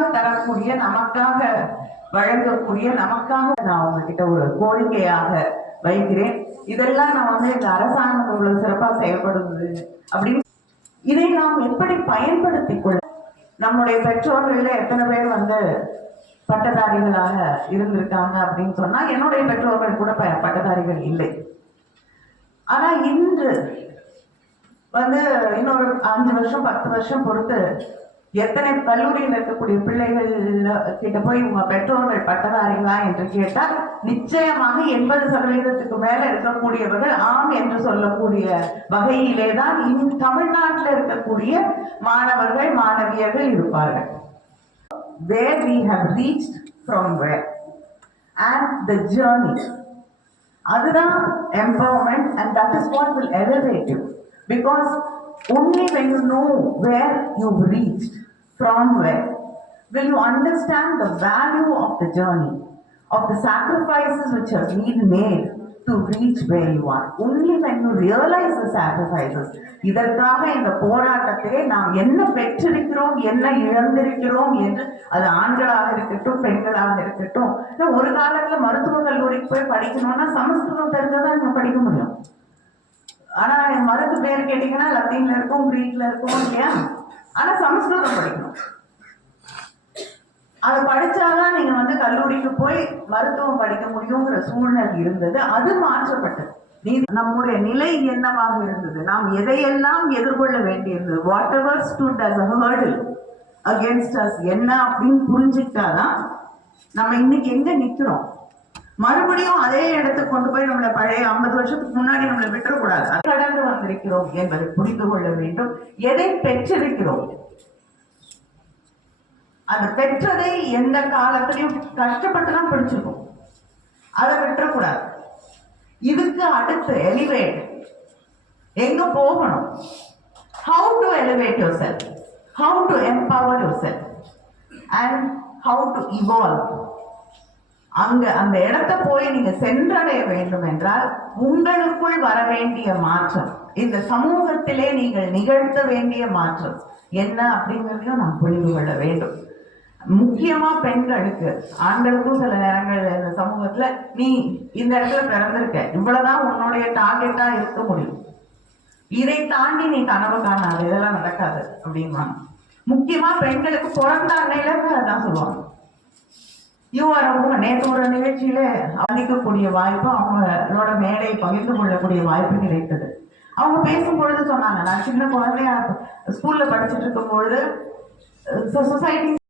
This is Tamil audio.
நமக்காக தரக்கூடிய, நமக்காக வழங்கக்கூடிய, நமக்காக நான் உங்ககிட்ட ஒரு கோரிக்கையாக வைக்கிறேன். இதெல்லாம் நான் இந்த அரசாங்கம் இவ்வளவு சிறப்பா செயல்படுது அப்படின்னு இதை நாம் எப்படி பயன்படுத்திக் கொள்ள. நம்முடைய பெற்றோர்கள எத்தனை பேர் பட்டதாரிகளாக இருந்திருக்காங்க அப்படின்னு சொன்னா, என்னுடைய பெற்றோர்கள் கூட பட்டதாரிகள் இல்லை. ஆனா இன்று இன்னொரு 5 வருஷம் 10 வருஷம் பொறுத்து எத்தனை கல்லூரியில் இருக்கக்கூடிய பிள்ளைகள் கிட்ட போய் உங்க பெற்றோர்கள் பட்டதாரிகளா என்று கேட்டால் நிச்சயமாக 80% மேல இருக்கக்கூடியவர்கள் ஆம் என்று சொல்லக்கூடிய வகையிலேதான் தமிழ்நாட்டில் இருக்கக்கூடிய மாணவர்கள் மாணவியர்கள் இருப்பார்கள். Where we have reached from where and the journey, அதுதான் empowerment, and that is what will elevate you, because only when you know where you've reached from where will you understand the value of the journey, of the sacrifices which have been made to reach where you are. Only when you realize the sacrifices, இதற்காக இந்த போராட்டத்திலே நாம் என்ன பெற்றிருக்கிறோம், என்ன இழந்திருக்கிறோம் என்று, அது ஆண்களாக இருக்கட்டும் பெண்களாக இருக்கட்டும். ஒரு காலத்துல மருத்துவ கல்லூரிக்கு போய் படிக்கணும்னா சமஸ்கிருதம் தெரிஞ்சதான் நீங்க படிக்க முடியும். ஆனா மருந்து பேர் கேட்டீங்கன்னா லத்தீன்ல இருக்கும், கிரீக்ல இருக்கும் இல்லையா? ஆனா சமஸ்கிருதம் படிக்கணும். அதை படிச்சாதான் நீங்க கல்லூரிக்கு போய் மருத்துவம் படிக்க முடியுங்கிற சூழ்நிலை இருந்தது. அது மாற்றப்பட்டது. நம்முடைய நிலை என்னவாக இருந்தது, நாம் எதையெல்லாம் எதிர்கொள்ள வேண்டியிருந்தது, whatever stood as a hurdle against us என்ன அப்படின்னு புரிஞ்சுக்கிட்டாதான் நம்ம இன்னைக்கு எங்க நிக்கிறோம். மறுபடியும் அதே இடத்துக்கு கொண்டு போய் நம்மளை பழைய 50 வருஷத்துக்கு முன்னாடி நம்மளை விட்டுறக்கூடாது. கடந்து வந்திருக்கிறோம் என்பதை புரிந்து கொள்ள வேண்டும். எதை பெற்றிருக்கிறோம், அது பெற்றதை எந்த காலத்திலையும் கஷ்டப்பட்டுதான் பிடிச்சிருக்கும், அதை விட்டுறக்கூடாது. இதுக்கு அடுத்து எலிவேட் எங்க போகணும், how to elevate yourself, how to empower yourself and how to evolve. அந்த இடத்தை போய் நீங்க சென்றடைய வேண்டும் என்றால் உங்களுக்குள் வர வேண்டிய மாற்றம், இந்த சமூகத்திலே நீங்கள் நிகழ்த்த வேண்டிய மாற்றம் என்ன அப்படிங்கிறதையும் நாம் புரிந்து கொள்ள வேண்டும். முக்கியமா பெண்களுக்கு, ஆண்களுக்கும் சில நேரங்கள் இந்த சமூகத்துல நீ இந்த இடத்துல பிறந்திருக்க, இவ்வளவுதான் உன்னுடைய டார்கெட்டா இருக்க முடியும், இதை தாண்டி நீ கனவு காணாது, இதெல்லாம் நடக்காது அப்படின்வாங்க. முக்கியமா பெண்களுக்கு பிறந்த அன்னையில அதான் சொல்லுவாங்க. நேற்று ஒரு நிகழ்ச்சியில அளிக்கக்கூடிய வாய்ப்பு, அவங்களோட மேடை பகிர்ந்து கொள்ளக்கூடிய வாய்ப்பு கிடைத்தது. அவங்க பேசும்பொழுது சொன்னாங்க, நான் சின்ன குழந்தையா ஸ்கூல்ல படிச்சுட்டு இருக்கும் பொழுது சொசைட்டி